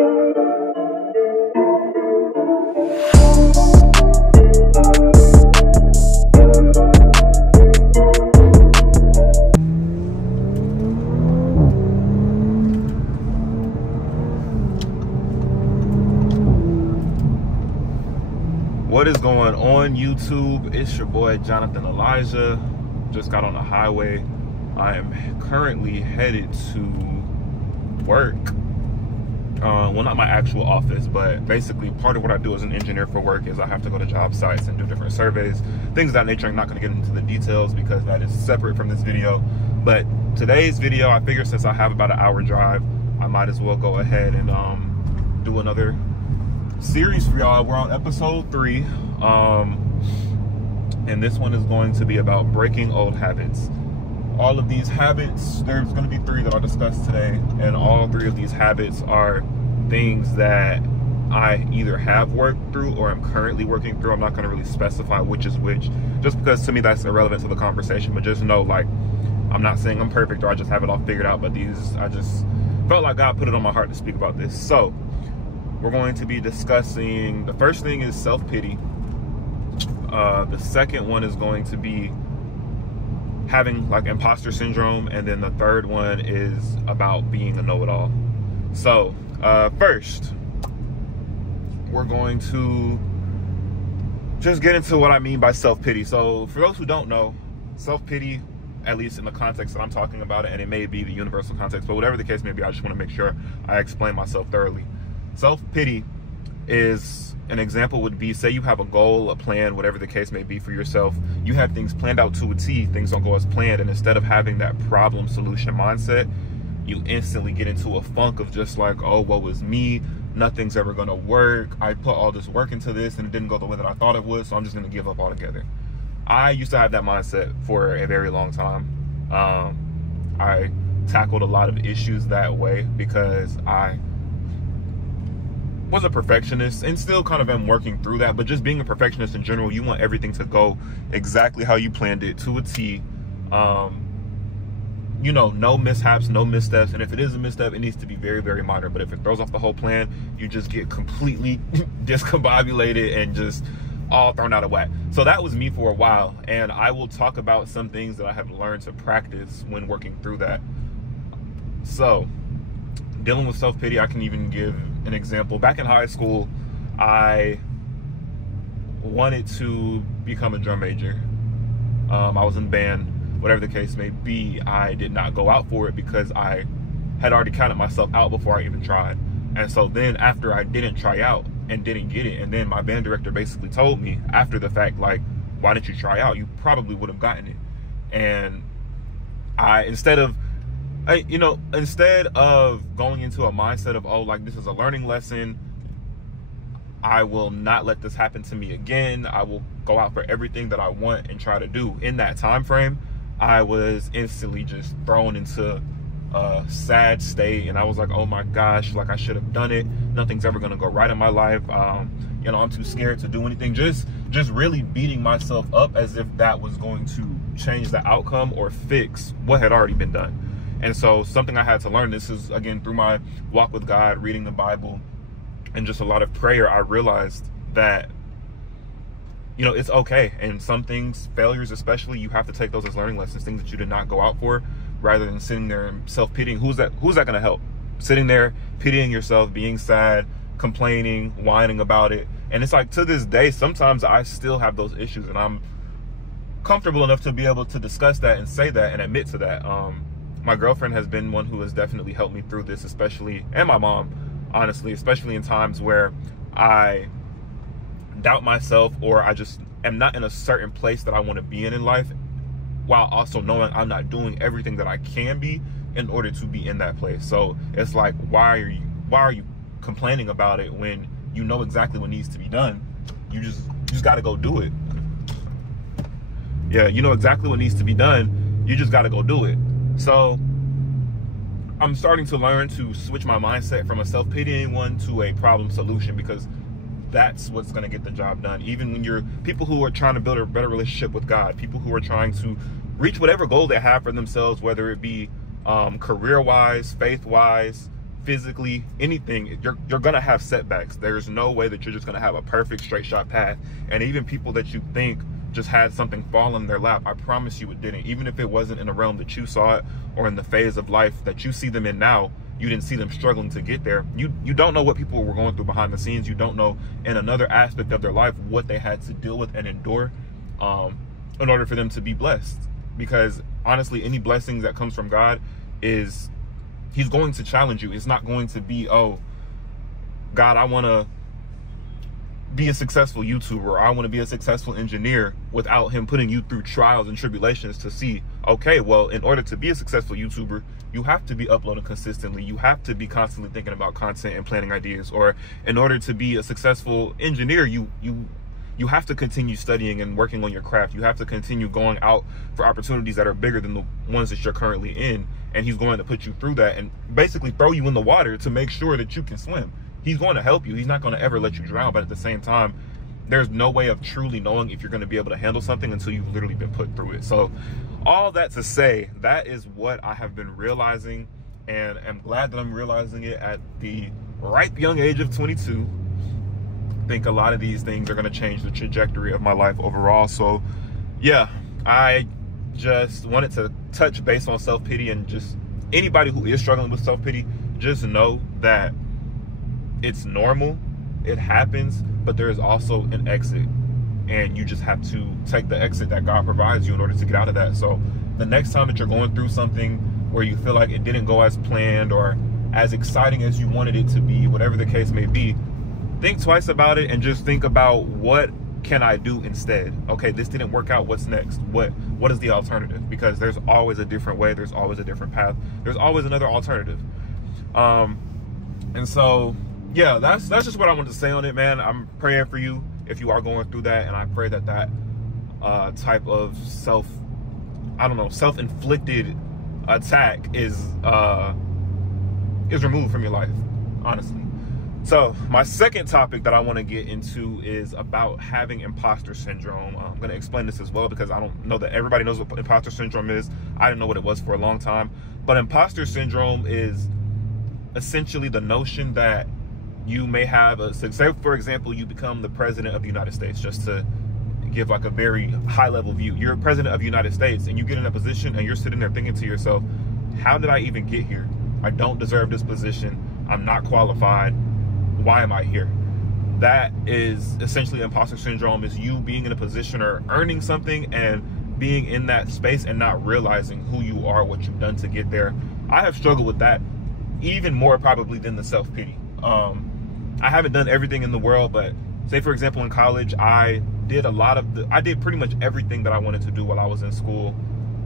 What is going on, YouTube? It's your boy Jonathan Elijah. Just got on the highway. I am currently headed to work. Well, not my actual office, but basically part of what I do as an engineer for work is I have to go to job sites and do different surveys, things of that nature. I'm not going to get into the details because that is separate from this video. But today's video, I figure since I have about an hour drive, I might as well go ahead and do another series for y'all. We're on episode 3, and this one is going to be about breaking old habits. All of these habits, there's going to be 3 that I'll discuss today, and all 3 of these habits are things that I either have worked through or I'm currently working through. I'm not going to really specify which is which, just because to me that's irrelevant to the conversation. But just know, like, I'm not saying I'm perfect or I just have it all figured out, but these, I just felt like God put it on my heart to speak about this. So we're going to be discussing, the first thing is self-pity. The second one is going to be having like imposter syndrome. And then the third one is about being a know-it-all. So first, we're going to just get into what I mean by self-pity. So for those who don't know, self-pity, at least in the context that I'm talking about it, and it may be the universal context, but whatever the case may be, I just want to make sure I explain myself thoroughly. Self-pity is, an example would be, say you have a goal, a plan, whatever the case may be for yourself. You have things planned out to a T, things don't go as planned, and instead of having that problem solution mindset, you instantly get into a funk of just like, oh, woe is me, nothing's ever gonna work, I put all this work into this and it didn't go the way that I thought it would, so I'm just gonna give up altogether. I used to have that mindset for a very long time. I tackled a lot of issues that way because I was a perfectionist and still kind of am working through that. But just being a perfectionist in general, you want everything to go exactly how you planned it, to a T. You know, no mishaps, no missteps. And if it is a misstep, it needs to be very, very minor. But if it throws off the whole plan, you just get completely discombobulated and just all thrown out of whack. So that was me for a while. And I will talk about some things that I have learned to practice when working through that. So dealing with self-pity, I can even give an example. Back in high school, I wanted to become a drum major. I was in band, whatever the case may be. I did not go out for it because I had already counted myself out before I even tried. And so then after I didn't try out and didn't get it, and then my band director basically told me after the fact, like, why didn't you try out? You probably would have gotten it. And instead of going into a mindset of, oh, like, this is a learning lesson, I will not let this happen to me again, I will go out for everything that I want and try to do. In that time frame, I was instantly just thrown into a sad state, and I was like, oh my gosh, like, I should have done it, nothing's ever gonna go right in my life, you know, I'm too scared to do anything. Just really beating myself up as if that was going to change the outcome or fix what had already been done. And so something I had to learn, this is again through my walk with God, reading the Bible, and just a lot of prayer, I realized that, you know, it's okay. And some things, failures especially, you have to take those as learning lessons, things that you did not go out for, rather than sitting there and self-pitying. Who's that going to help? Sitting there, pitying yourself, being sad, complaining, whining about it. And it's like, to this day, sometimes I still have those issues, and I'm comfortable enough to be able to discuss that and say that and admit to that. My girlfriend has been one who has definitely helped me through this, especially, and my mom, honestly, especially in times where I doubt myself or I just am not in a certain place that I want to be in life, while also knowing I'm not doing everything that I can be in order to be in that place. So it's like, why are you complaining about it when you know exactly what needs to be done? You just got to go do it. Yeah, you know exactly what needs to be done. You just got to go do it. So I'm starting to learn to switch my mindset from a self-pitying one to a problem solution, because that's what's going to get the job done. Even when you're people who are trying to build a better relationship with God, people who are trying to reach whatever goal they have for themselves, whether it be career-wise, faith-wise, physically, anything, you're gonna have setbacks. There's no way that you're just gonna have a perfect straight shot path. And even people that you think just had something fall in their lap, I promise you it didn't. Even if it wasn't in the realm that you saw it, or in the phase of life that you see them in now, you didn't see them struggling to get there. You don't know what people were going through behind the scenes. You don't know in another aspect of their life what they had to deal with and endure in order for them to be blessed. Because honestly, any blessings that comes from God is, he's going to challenge you. It's not going to be, oh, God, I want to be a successful YouTuber, or I want to be a successful engineer, without him putting you through trials and tribulations to see, okay, well, in order to be a successful YouTuber, you have to be uploading consistently. You have to be constantly thinking about content and planning ideas. Or in order to be a successful engineer, you have to continue studying and working on your craft. You have to continue going out for opportunities that are bigger than the ones that you're currently in. And he's going to put you through that and basically throw you in the water to make sure that you can swim. He's going to help you. He's not going to ever let you drown. But at the same time, there's no way of truly knowing if you're going to be able to handle something until you've literally been put through it. So all that to say, that is what I have been realizing, and I'm glad that I'm realizing it at the ripe young age of 22. I think a lot of these things are going to change the trajectory of my life overall. So yeah, I just wanted to touch base on self-pity, and just anybody who is struggling with self-pity, just know that it's normal, it happens, but there is also an exit, and you just have to take the exit that God provides you in order to get out of that. So the next time that you're going through something where you feel like it didn't go as planned or as exciting as you wanted it to be, whatever the case may be, think twice about it and just think about, what can I do instead? Okay, this didn't work out, what's next? What is the alternative? Because there's always a different way, there's always a different path, there's always another alternative. And so yeah, that's just what I wanted to say on it, man. I'm praying for you if you are going through that, and I pray that type of self-inflicted attack is removed from your life, honestly. So my second topic that I want to get into is about having imposter syndrome. I'm going to explain this as well, because I don't know that everybody knows what imposter syndrome is. I didn't know what it was for a long time, but imposter syndrome is essentially the notion that you may have say, for example, you become the president of the United States, just to give like a very high level view. You're president of the United States, and you get in a position and you're sitting there thinking to yourself, how did I even get here? I don't deserve this position. I'm not qualified. Why am I here? That is essentially imposter syndrome, is you being in a position or earning something and being in that space and not realizing who you are, what you've done to get there. I have struggled with that even more probably than the self-pity. I haven't done everything in the world, but say for example in college, I did pretty much everything that I wanted to do while I was in school.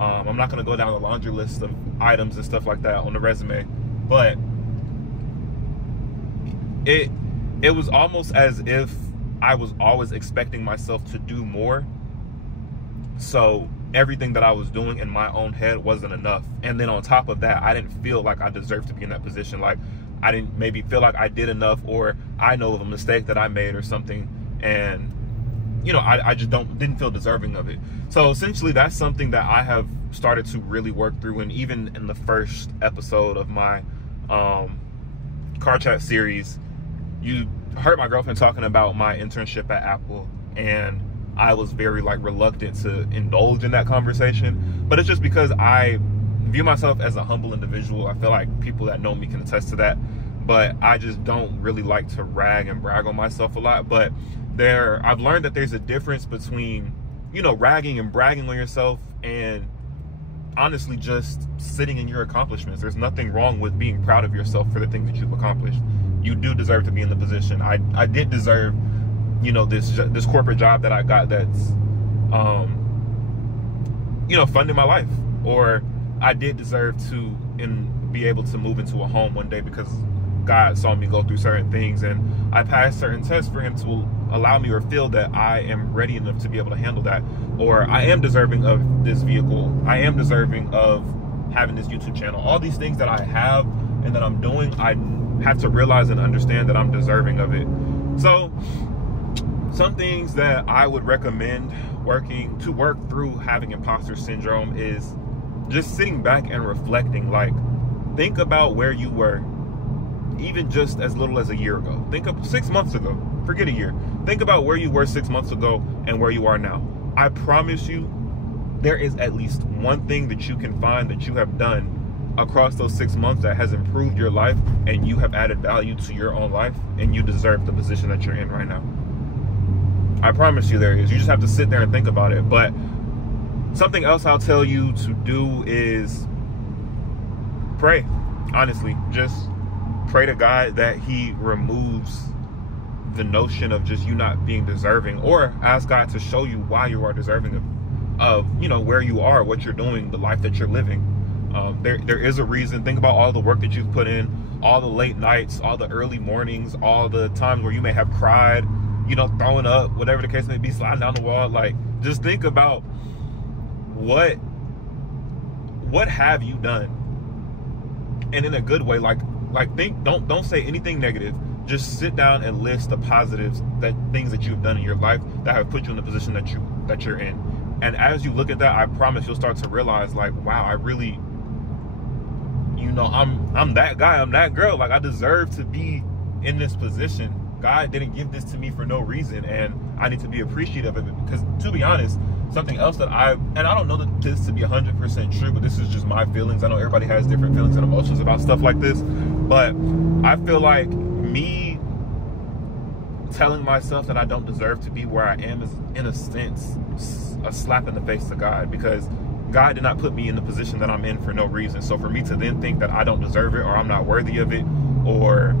I'm not going to go down the laundry list of items and stuff like that on the resume, but it was almost as if I was always expecting myself to do more. So everything that I was doing in my own head wasn't enough. And then on top of that, I didn't feel like I deserved to be in that position. Like I didn't maybe feel like I did enough, or I know of a mistake that I made or something, and you know, I just didn't feel deserving of it. So essentially that's something that I have started to really work through. And even in the first episode of my car chat series, you heard my girlfriend talking about my internship at Apple, and I was very like reluctant to indulge in that conversation. But it's just because I view myself as a humble individual. I feel like people that know me can attest to that, but I just don't really like to rag and brag on myself a lot. But I've learned that there's a difference between, you know, ragging and bragging on yourself and honestly just sitting in your accomplishments. There's nothing wrong with being proud of yourself for the things that you've accomplished. You do deserve to be in the position. I did deserve, you know, this corporate job that I got that's you know, funding my life. Or I did deserve to be able to move into a home one day because God saw me go through certain things, and I passed certain tests for him to allow me or feel that I am ready enough to be able to handle that. Or I am deserving of this vehicle. I am deserving of having this YouTube channel. All these things that I have and that I'm doing, I have to realize and understand that I'm deserving of it. So some things that I would recommend to work through having imposter syndrome is just sitting back and reflecting. Like, think about where you were even just as little as a year ago. Think of 6 months ago. Forget a year. Think about where you were 6 months ago and where you are now. I promise you, there is at least one thing that you can find that you have done across those 6 months that has improved your life, and you have added value to your own life, and you deserve the position that you're in right now. I promise you there is. You just have to sit there and think about it. But something else I'll tell you to do is pray. Honestly, just pray to God that he removes the notion of just you not being deserving, or ask God to show you why you are deserving of you know, where you are, what you're doing, the life that you're living. There is a reason. Think about all the work that you've put in, all the late nights, all the early mornings, all the times where you may have cried, you know, throwing up, whatever the case may be, sliding down the wall. Like, just think about what have you done, and in a good way. Like think, don't say anything negative. Just sit down and list the positives, that things that you've done in your life that have put you in the position that you're in. And as you look at that, I promise you'll start to realize, like, wow, I really, you know, I'm that guy, I'm that girl. Like, I deserve to be in this position. God didn't give this to me for no reason, and I need to be appreciative of it. Because, to be honest, something else that I don't know that this to be 100% true, but this is just my feelings. I know everybody has different feelings and emotions about stuff like this, but I feel like me telling myself that I don't deserve to be where I am is, in a sense, a slap in the face to God, because God did not put me in the position that I'm in for no reason. So for me to then think that I don't deserve it, or I'm not worthy of it, or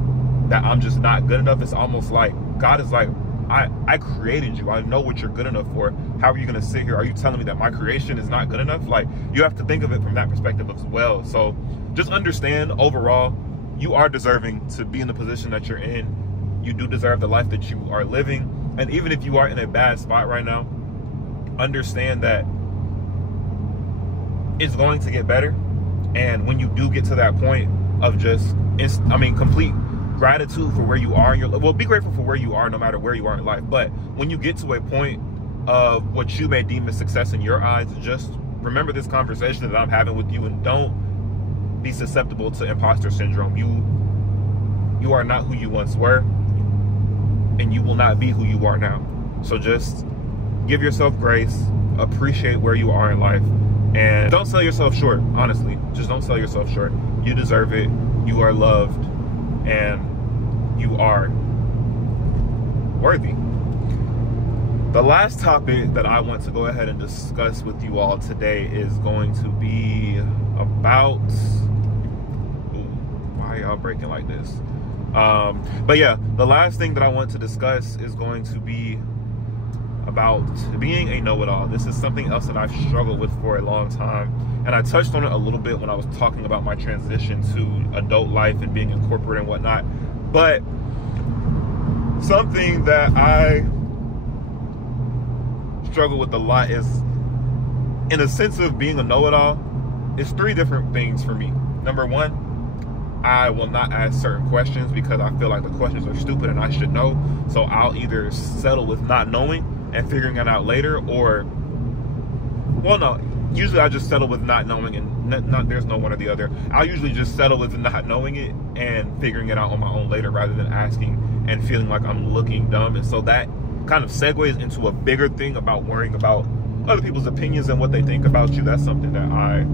that I'm just not good enough, it's almost like God is like, I created you. I know what you're good enough for. How are you going to sit here? Are you telling me that my creation is not good enough? Like, you have to think of it from that perspective as well. So just understand, overall, you are deserving to be in the position that you're in. You do deserve the life that you are living. And even if you are in a bad spot right now, understand that it's going to get better. And when you do get to that point of just, complete gratitude for where you are in your life. Well, be grateful for where you are no matter where you are in life. But when you get to a point of what you may deem as success in your eyes, just remember this conversation that I'm having with you, and don't be susceptible to imposter syndrome. You are not who you once were, and you will not be who you are now. So just give yourself grace, appreciate where you are in life, and don't sell yourself short. Honestly, just don't sell yourself short. You deserve it. You are loved, and you are worthy. The last topic that I want to go ahead and discuss with you all today is going to be about, why are y'all breaking like this? But yeah, the last thing that I want to discuss is going to be about being a know-it-all. This is something else that I've struggled with for a long time, and I touched on it a little bit when I was talking about my transition to adult life and being in corporate and whatnot. But something that I struggle with a lot is, in a sense of being a know-it-all, it's three different things for me. Number one, I will not ask certain questions because I feel like the questions are stupid and I should know. So I'll either settle with not knowing and figuring it out later, or, well, no, usually I just settle with not knowing, and there's no one or the other. I'll usually just settle with not knowing it and figuring it out on my own later, rather than asking and feeling like I'm looking dumb. And so that kind of segues into a bigger thing about worrying about other people's opinions and what they think about you. That's something that I,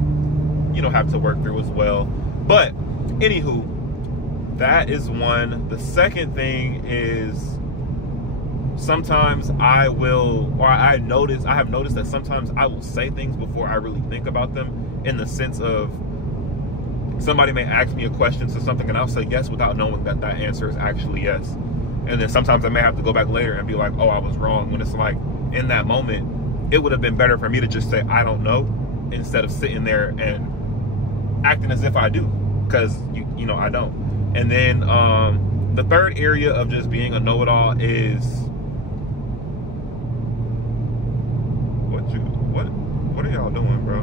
have to work through as well. But anywho, that is one. The second thing is, sometimes I have noticed that sometimes I will say things before I really think about them, in the sense of somebody may ask me a question to something and I'll say yes without knowing that that answer is actually yes. And then sometimes I may have to go back later and be like, oh, I was wrong, when it's like, in that moment, it would have been better for me to just say, I don't know, instead of sitting there and acting as if I do, because, I don't. And then the third area of just being a know-it-all is, what are y'all doing, bro?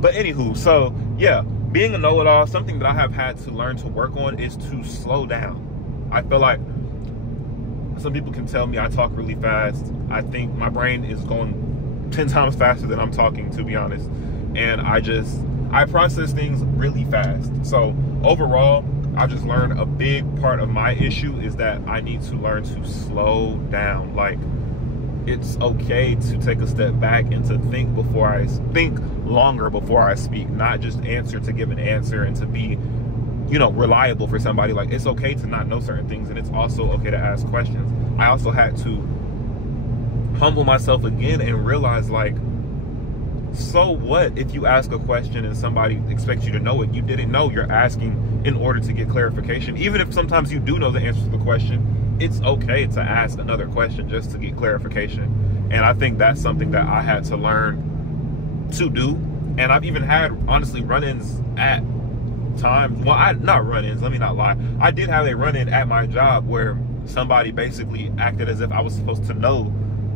But anywho, so yeah, being a know-it-all, something that I have had to learn to work on is to slow down. I feel like some people can tell me I talk really fast. I think my brain is going 10 times faster than I'm talking, to be honest. And I process things really fast. So overall, I just learned a big part of my issue is that I need to learn to slow down. Like, it's okay to take a step back and to think longer before I speak, not just answer to give an answer and to be, you know, reliable for somebody. Like, it's okay to not know certain things, and it's also okay to ask questions. I also had to humble myself again and realize, like, so what if you ask a question and somebody expects you to know it? You didn't know. You're asking in order to get clarification. Even if sometimes you do know the answer to the question, it's okay to ask another question just to get clarification. And I think that's something that I had to learn to do. And I've even had, honestly, run-ins at times. Well, not run-ins, let me not lie. I did have a run-in at my job where somebody basically acted as if I was supposed to know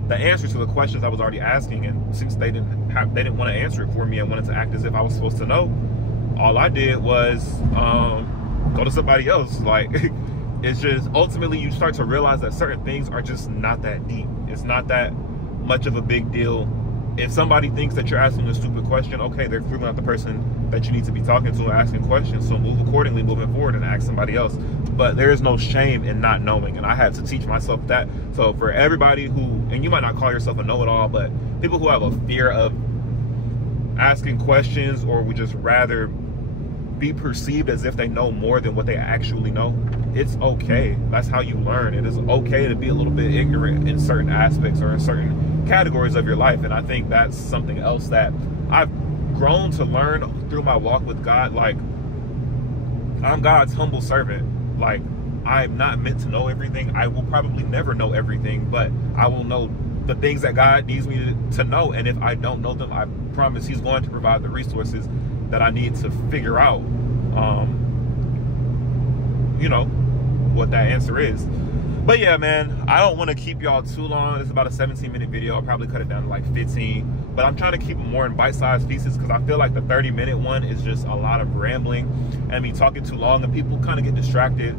the answer to the questions I was already asking, and since they didn't want to answer it for me and wanted to act as if I was supposed to know, all I did was go to somebody else. Like, it's just, ultimately you start to realize that certain things are just not that deep. It's not that much of a big deal. If somebody thinks that you're asking a stupid question, okay, they're clearly not the person that you need to be talking to and asking questions, so move accordingly moving forward and ask somebody else. But there is no shame in not knowing, and I had to teach myself that. So for everybody who, and you might not call yourself a know-it-all, but people who have a fear of asking questions or would just rather be perceived as if they know more than what they actually know, it's okay. That's how you learn. It is okay to be a little bit ignorant in certain aspects or in certain categories of your life. And I think that's something else that I've grown to learn through my walk with God. Like, I'm God's humble servant. Like, I'm not meant to know everything. I will probably never know everything, but I will know the things that God needs me to know. And if I don't know them, I promise He's going to provide the resources that I need to figure out, you know, what that answer is. But yeah, man, I don't want to keep y'all too long. It's about a 17-minute video. I'll probably cut it down to like 15. But I'm trying to keep it more in bite-sized pieces because I feel like the 30-minute one is just a lot of rambling and me talking too long, and people kind of get distracted.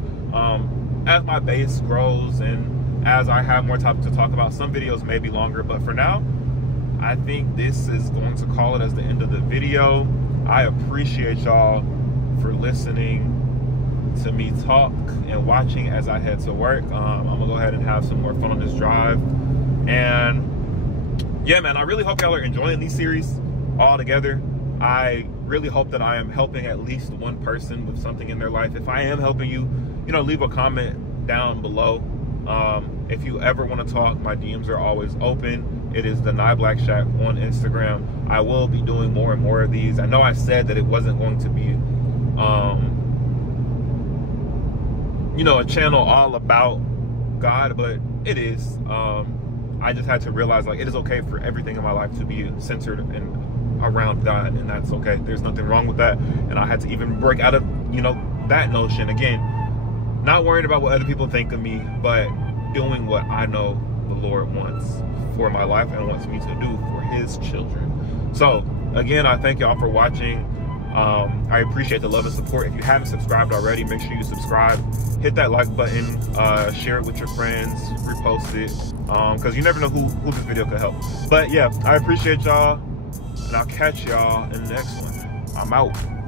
As my base grows and as I have more topics to talk about, some videos may be longer. But for now, I think this is going to call it as the end of the video. I appreciate y'all for listening to me talk and watching as I head to work. I'm gonna go ahead and have some more fun on this drive. And yeah, man, I really hope y'all are enjoying these series all together. I really hope that I am helping at least one person with something in their life. If I am helping you, you know, leave a comment down below. If you ever want to talk, my DMs are always open. It is the Black Shack on Instagram. I will be doing more and more of these. I know I said that it wasn't going to be you know, a channel all about God, but it is. I just had to realize, like, it is okay for everything in my life to be centered and around God, and that's okay. There's nothing wrong with that. And I had to even break out of, you know, that notion. Again, not worrying about what other people think of me, but doing what I know the Lord wants for my life and wants me to do for His children. So again, I thank y'all for watching. I appreciate the love and support. If you haven't subscribed already, make sure you subscribe, hit that like button, share it with your friends, repost it, because you never know who this video could help. But yeah, I appreciate y'all, and I'll catch y'all in the next one. I'm out.